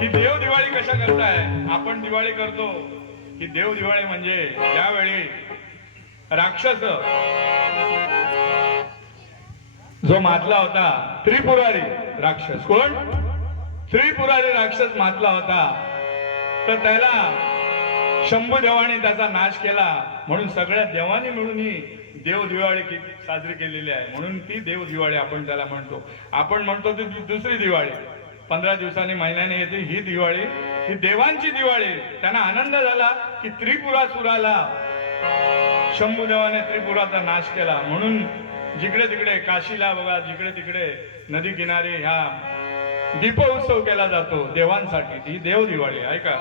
ही देव दिवाळी कशा करताय? आपण दिवाळी करतो. ही देव दिवाळी म्हणजे त्यावेळी राक्षस. जो मातला होता त्रिपुरारी राक्षस. कोण? त्रिपुरारी राक्षस मातला होता. तर त्याला शंभू देवाने त्याचा नाश केला. म्हणून सगळ्या देवानी मिळून ही देव दिवाळी साजरी केलेली आहे. म्हणून ती देव दिवाळी आपण त्याला म्हणतो. आपण म्हणतो ती दुसरी दिवाळी. पंधरा दिवसांनी महिन्याने येते ही दिवाळी ही देवांची दिवाळी. त्यांना आनंद झाला की त्रिपुरा सुराला. शंभू शंभूदेवाने त्रिपुराचा नाश केला. म्हणून जिकडे तिकडे काशीला बघा जिकडे तिकडे नदी किनारी ह्या दीपोत्सव केला जातो देवांसाठी. ती देव दिवाळी ऐका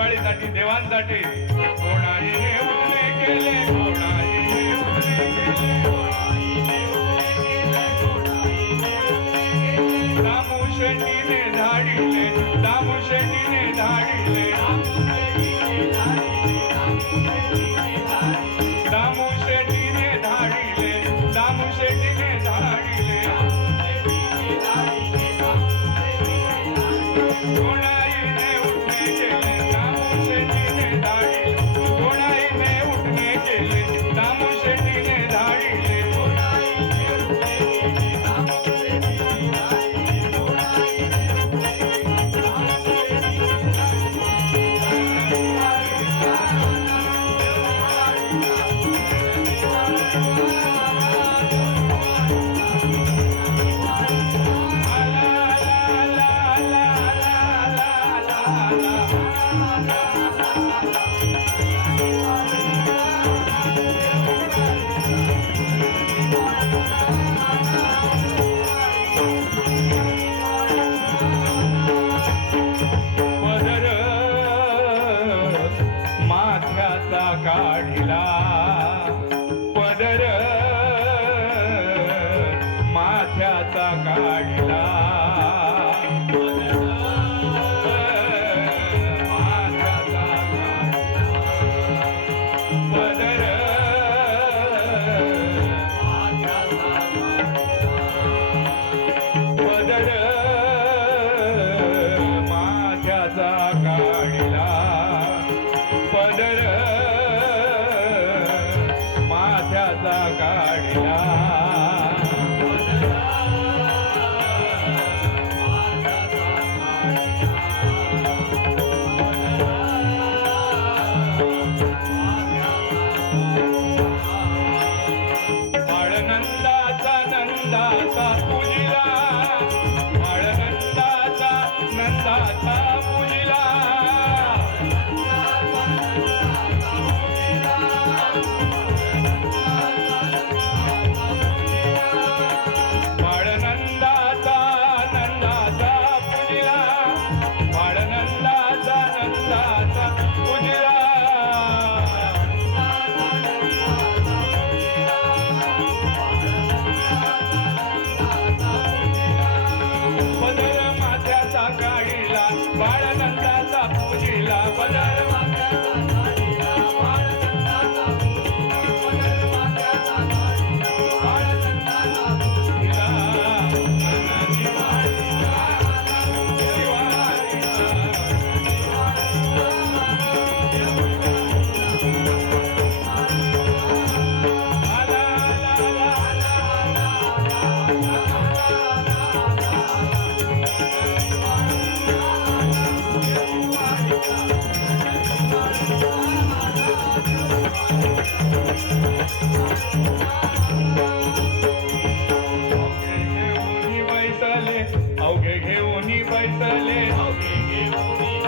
दिवाळीसाठी देवांसाठी. कोणाही देवाने केले कोणाही देवाने केले? da da बैसले अवघे घेऊनी